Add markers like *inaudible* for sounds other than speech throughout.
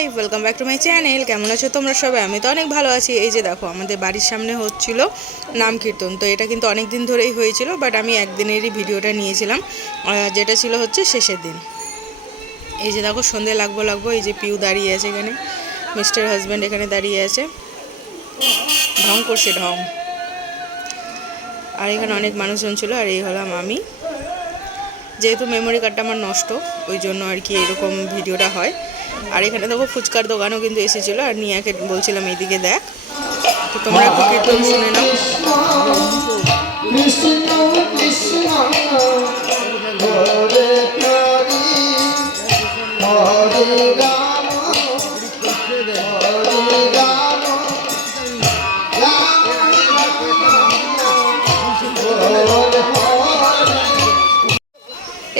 Hi welcome back to my channel কেমন আছো তোমরা সবাই? আমি তো অনেক ভালো আছি। এই যে দেখো, আমাদের বাড়ির সামনে হচ্ছিল নাম কীর্তন। তো এটা কিন্তু অনেক দিন ধরেই হয়েছিল বাট আমি একদিনেরই ভিডিওটা নিয়েছিলাম যেটা ছিল হচ্ছে শেষের দিন। এই যে দেখো, সন্ধে লাগবো লাগবো, এই যে পিউ দাঁড়িয়ে আছে এখানে মিস্টার হাজব্যান্ড এখানে দাঁড়িয়ে আছে। ঢং করছে, ঢং। আর এখানে অনেক মানুষজন ছিল, আর এই হলাম আমি। যেহেতু মেমোরি কার্ডটা আমার নষ্ট, ওই জন্য আর কি এরকম ভিডিওটা হয়। আর এখানে দেখো ফুচকার দোকানও কিন্তু এসেছিল, আর নিয়াকে বলছিলাম এইদিকে দেখ। তো তোমরা একটু কীর্তন শুনে নাও।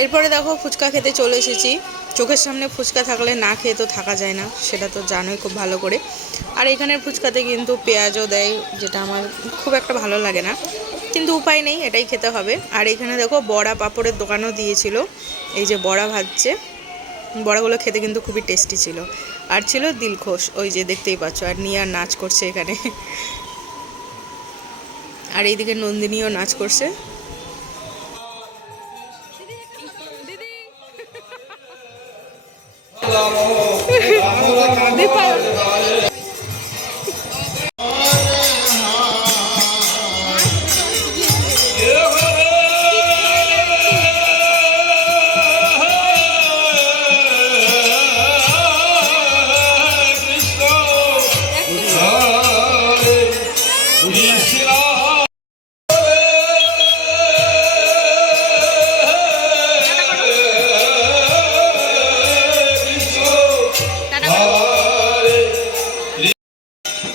এরপরে দেখো ফুচকা খেতে চলে এসেছি। চোখের সামনে ফুচকা থাকলে না খেয়ে তো থাকা যায় না, সেটা তো জানোই খুব ভালো করে। আর এখানের ফুচকাতে কিন্তু পেঁয়াজও দেয়, যেটা আমার খুব একটা ভালো লাগে না। কিন্তু উপায় নেই, এটাই খেতে হবে। আর এখানে দেখো বড়া পাঁপড়ের দোকানও দিয়েছিল, এই যে বড়া ভাজছে। বড়াগুলো খেতে কিন্তু খুবই টেস্টি ছিল। আর ছিল দিলখোশ, ওই যে দেখতেই পাচ্ছ, আর নিয়ে নাচ করছে এখানে। আর এইদিকে নন্দিনীও নাচ করছে। কৃষ্ণ *laughs*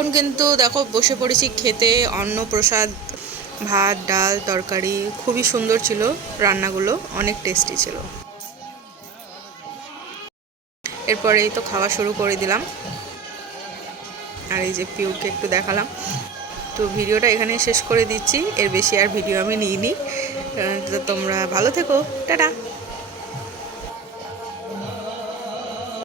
এখন কিন্তু দেখো বসে পড়েছি খেতে অন্ন প্রসাদ ভাত, ডাল, তরকারি, খুবই সুন্দর ছিল রান্নাগুলো, অনেক টেস্টি ছিল। এরপরেই তো খাওয়া শুরু করে দিলাম। আর এই যে পিউকে একটু দেখালাম। তো ভিডিওটা এখানে শেষ করে দিচ্ছি, এর বেশি আর ভিডিও আমি নিইনি। তো তোমরা ভালো থেকো, টাটা!